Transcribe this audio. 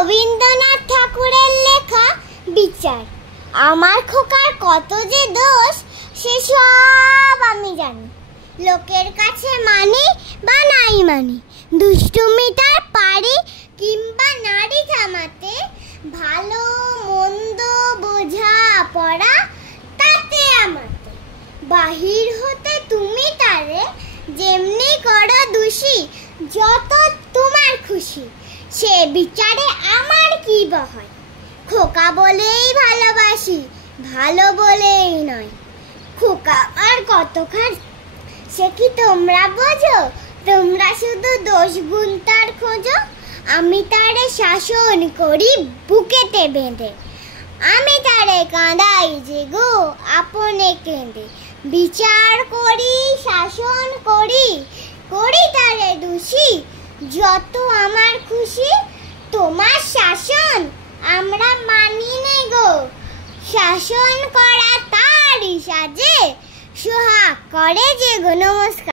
রবীন্দ্রনাথ ঠাকুরের লেখা বিচার। আমার খোকার কত যে দোষ সেসব আমি জানি, লোকের কাছে মানি বা নাই মানি, দুষ্টুমি তার পারি কিংবা নারী থামাতে, ভালো মন্দ বোঝা পড়া তাতে আমাতে। বাহির হতে তুমি তারে যেমনি করো দোষী, যত তোমার খুশি, সে বিচারে আমার কি বা হয়। খোকা বলেই ভালোবাসি, ভালো বলেই নয়। খোকা আর কতখান সে কি তোমরা বোঝো? তোমরা শুধু দোষ গুণ তার খোঁজো। আমি তারে শাসন করি বুকেতে বেঁধে, আমি তারে কাঁদাই যে গো আপনে কেঁদে। বিচার করি, শাসন করি, করি তারে দোষী, যত আমার খুশি। তোমার শাসন আমরা মানি নে গো, শাসন করা তারই সাজে, সোহাগ করে যে গো। নমস্কার।